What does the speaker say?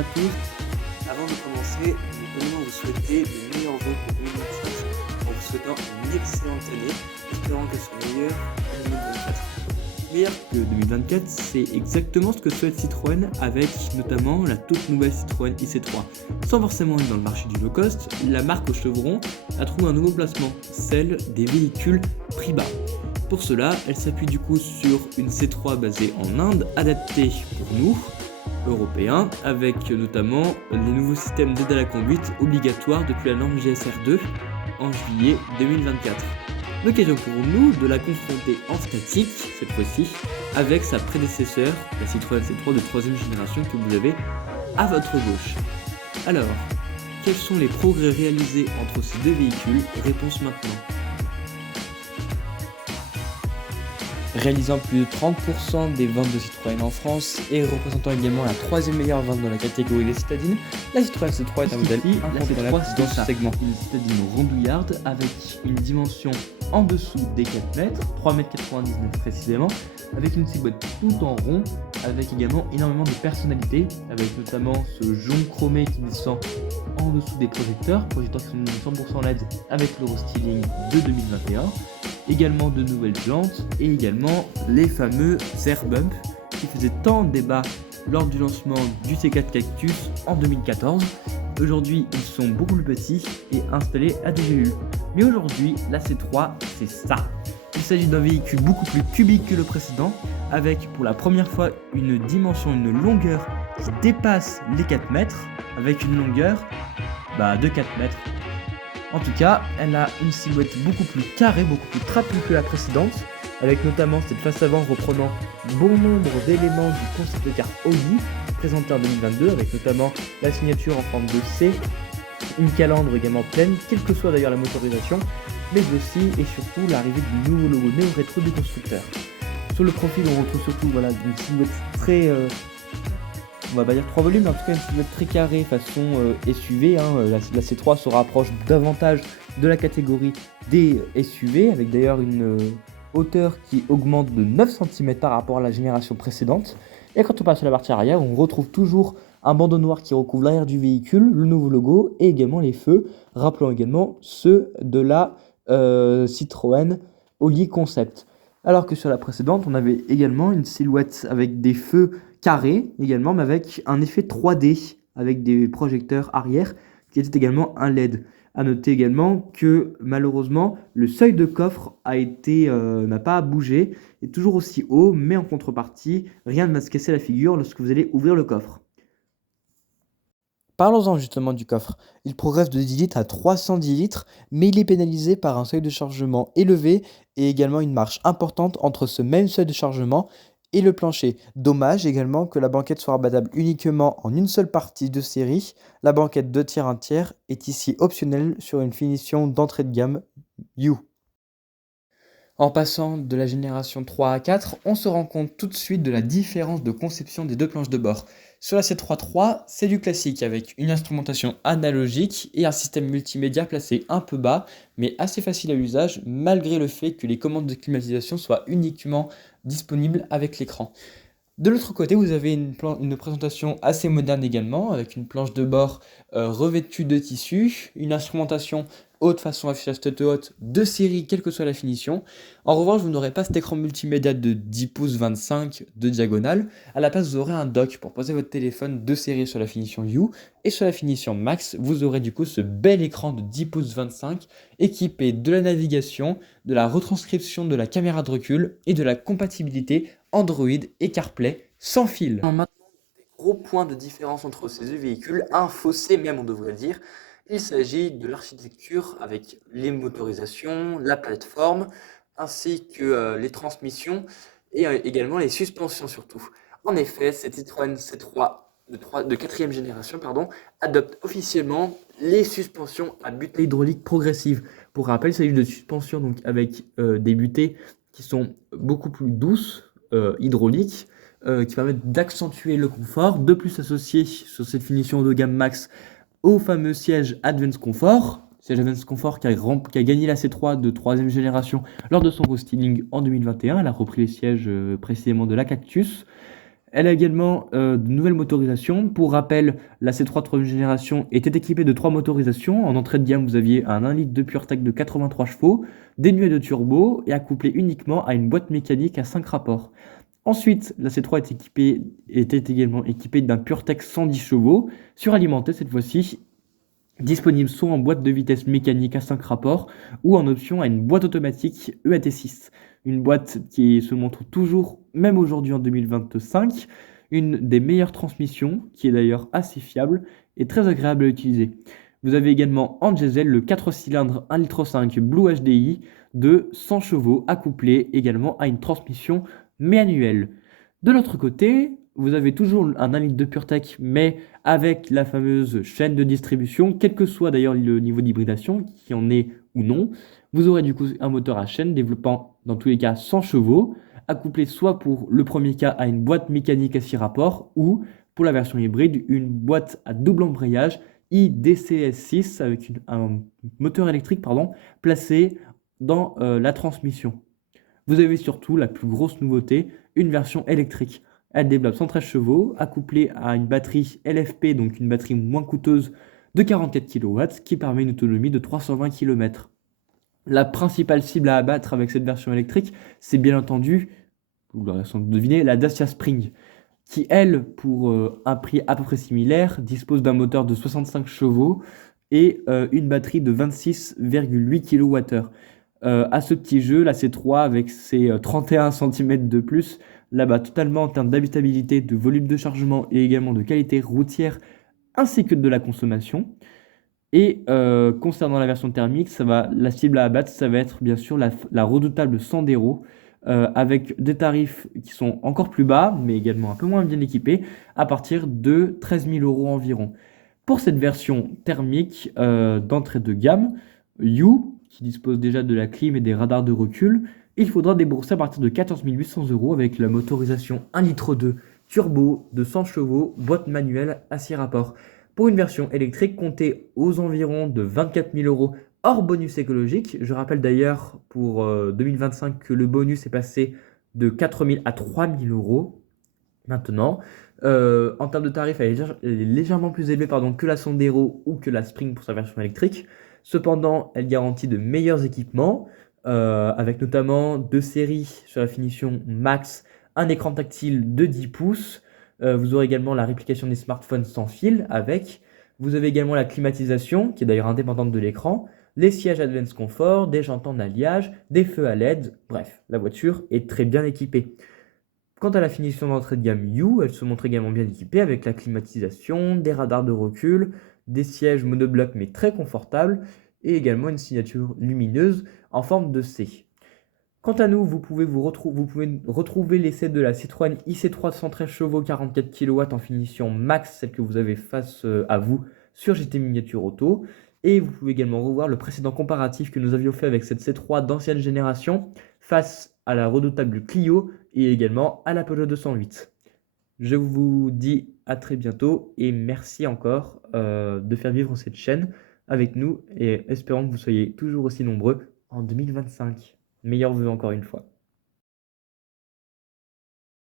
à tous. Avant de commencer, nous tenons à vous souhaiter les meilleurs vœux pour 2026 en vous souhaitant une excellente année, espérant qu'elle soit meilleure que 2024. Meilleure que 2024, c'est exactement ce que souhaite Citroën avec notamment la toute nouvelle Citroën IC3. Sans forcément être dans le marché du low cost, la marque au chevron a trouvé un nouveau placement, celle des véhicules prix bas. Pour cela, elle s'appuie du coup sur une C3 basée en Inde, adaptée pour nous, Européens, avec notamment les nouveaux systèmes d'aide à la conduite obligatoires depuis la norme GSR2 en juillet 2024. L'occasion pour nous de la confronter en statique, cette fois-ci, avec sa prédécesseur, la Citroën C3 de 3ème génération que vous avez à votre gauche. Alors, quels sont les progrès réalisés entre ces deux véhicules? Réponse maintenant. Réalisant plus de 30% des ventes de Citroën en France et représentant également la 3e meilleure vente dans la catégorie des citadines, la Citroën C3 est un modèle incontournable dans ce segment. Une citadine rondouillarde avec une dimension en dessous des 4 mètres, 3,99 m précisément, avec une silhouette tout en rond, avec également énormément de personnalité, avec notamment ce jaune chromé qui descend en dessous des projecteurs qui sont 100% LED avec l'Eurostyling de 2021. Également de nouvelles jantes et également les fameux air bump qui faisaient tant débat lors du lancement du C4 Cactus en 2014. Aujourd'hui, ils sont beaucoup plus petits et installés à DGU. Mais aujourd'hui, la C3, c'est ça. Il s'agit d'un véhicule beaucoup plus cubique que le précédent, avec pour la première fois une dimension, une longueur qui dépasse les 4 mètres, avec une longueur de 4 mètres. En tout cas, elle a une silhouette beaucoup plus carrée, beaucoup plus trapue que la précédente, avec notamment cette face avant reprenant bon nombre d'éléments du concept car Audi présenté en 2022, avec notamment la signature en forme de C, une calandre également pleine, quelle que soit d'ailleurs la motorisation, mais aussi et surtout l'arrivée du nouveau logo néo-rétro du constructeur. Sur le profil, on retrouve surtout une silhouette très... on va pas dire 3 volumes, mais en tout cas une silhouette très carrée façon SUV. La C3 se rapproche davantage de la catégorie des SUV, avec d'ailleurs une hauteur qui augmente de 9 cm par rapport à la génération précédente. Et quand on passe sur la partie arrière, on retrouve toujours un bandeau noir qui recouvre l'arrière du véhicule, le nouveau logo et également les feux, rappelant également ceux de la Citroën Oli Concept. Alors que sur la précédente, on avait également une silhouette avec des feux carré également, mais avec un effet 3D, avec des projecteurs arrière qui étaient également un LED. A noter également que malheureusement le seuil de coffre n'a pas bougé, est toujours aussi haut, mais en contrepartie, rien ne va se casser la figure lorsque vous allez ouvrir le coffre. Parlons-en justement du coffre. Il progresse de 10 litres à 310 litres, mais il est pénalisé par un seuil de chargement élevé et également une marge importante entre ce même seuil de chargement et le plancher. Dommage également que la banquette soit rabattable uniquement en une seule partie de série. La banquette 2 tiers 1 tiers est ici optionnelle sur une finition d'entrée de gamme U. En passant de la génération 3 à 4, on se rend compte tout de suite de la différence de conception des deux planches de bord. Sur la C3.3, c'est du classique avec une instrumentation analogique et un système multimédia placé un peu bas, mais assez facile à l'usage malgré le fait que les commandes de climatisation soient uniquement disponibles avec l'écran. De l'autre côté, vous avez une présentation assez moderne également, avec une planche de bord revêtue de tissu, une instrumentation haute façon affichage tête haute de série, quelle que soit la finition. En revanche, vous n'aurez pas cet écran multimédia de 10 pouces 25 de diagonale. À la place, vous aurez un dock pour poser votre téléphone de série sur la finition U. Et sur la finition Max, vous aurez du coup ce bel écran de 10 pouces 25 équipé de la navigation, de la retranscription de la caméra de recul et de la compatibilité Android et CarPlay sans fil. Maintenant, des gros points de différence entre ces deux véhicules, un fossé même on devrait dire. Il s'agit de l'architecture avec les motorisations, la plateforme, ainsi que les transmissions et également les suspensions surtout. En effet, cette Citroën C3 de 4ème génération adopte officiellement les suspensions à butée hydraulique progressive. Pour rappel, il s'agit de suspensions donc, avec des butées qui sont beaucoup plus douces, hydrauliques, qui permettent d'accentuer le confort, de plus associé sur cette finition de gamme max au fameux siège Advance Comfort qui a gagné la C3 de 3ème génération lors de son restyling en 2021. Elle a repris les sièges précisément de la Cactus. Elle a également de nouvelles motorisations. Pour rappel, la C3 troisième génération était équipée de 3 motorisations. En entrée de gamme, vous aviez un 1 litre de PureTech de 83 chevaux, dénué de turbo et accouplé uniquement à une boîte mécanique à 5 rapports. Ensuite, la C3 était également équipée d'un PureTech 110 chevaux, suralimenté cette fois-ci, disponible soit en boîte de vitesse mécanique à 5 rapports ou en option à une boîte automatique EAT6. Une boîte qui se montre toujours, même aujourd'hui en 2025, une des meilleures transmissions, qui est d'ailleurs assez fiable et très agréable à utiliser. Vous avez également en diesel le 4 cylindres 1,5 litre Blue HDI de 100 chevaux accouplé également à une transmission manuelle. De l'autre côté, vous avez toujours un 1 litre de PureTech, mais avec la fameuse chaîne de distribution, quel que soit d'ailleurs le niveau d'hybridation, qui en est ou non. Vous aurez du coup un moteur à chaîne développant dans tous les cas 100 chevaux, accouplé soit pour le premier cas à une boîte mécanique à 6 rapports, ou pour la version hybride, une boîte à double embrayage IDCS6 avec un moteur électrique placé dans la transmission. Vous avez surtout la plus grosse nouveauté, une version électrique. Elle développe 113 chevaux, accouplée à une batterie LFP, donc une batterie moins coûteuse de 44 kW, qui permet une autonomie de 320 km. La principale cible à abattre avec cette version électrique, c'est bien entendu, vous l'aurez sans doute deviné, la Dacia Spring, qui elle, pour un prix à peu près similaire, dispose d'un moteur de 65 chevaux et une batterie de 26,8 kWh. À ce petit jeu, la C3 avec ses 31 cm de plus, là-bas totalement en termes d'habitabilité, de volume de chargement et également de qualité routière ainsi que de la consommation. Et concernant la version thermique, la cible à abattre, ça va être bien sûr la redoutable Sandero, avec des tarifs qui sont encore plus bas, mais également un peu moins bien équipés, à partir de 13 000 euros environ. Pour cette version thermique d'entrée de gamme, You, qui dispose déjà de la clim et des radars de recul, il faudra débourser à partir de 14 800 euros avec la motorisation 1,2 litre turbo de 100 chevaux, boîte manuelle à 6 rapports. Pour une version électrique, comptez aux environs de 24 000 euros hors bonus écologique. Je rappelle d'ailleurs pour 2025 que le bonus est passé de 4 000 à 3 000 euros maintenant. En termes de tarifs, elle est légèrement plus élevée que la Sandero ou que la Spring pour sa version électrique. Cependant, elle garantit de meilleurs équipements, avec notamment 2 séries sur la finition max, un écran tactile de 10 pouces. Vous aurez également la réplication des smartphones sans fil avec. Vous avez également la climatisation, qui est d'ailleurs indépendante de l'écran, les sièges Advance Comfort, des jantes en alliage, des feux à LED. Bref, la voiture est très bien équipée. Quant à la finition d'entrée de gamme You, elle se montre également bien équipée avec la climatisation, des radars de recul, des sièges monoblocs mais très confortables et également une signature lumineuse en forme de C. Quant à nous, vous pouvez retrouver l'essai de la Citroën IC3 113 chevaux 44 kW en finition max, celle que vous avez face à vous sur GT Miniature Auto. Et vous pouvez également revoir le précédent comparatif que nous avions fait avec cette C3 d'ancienne génération face à la redoutable Clio et également à la Peugeot 208. Je vous dis à très bientôt et merci encore de faire vivre cette chaîne avec nous et espérons que vous soyez toujours aussi nombreux en 2025. Meilleurs vœux encore une fois.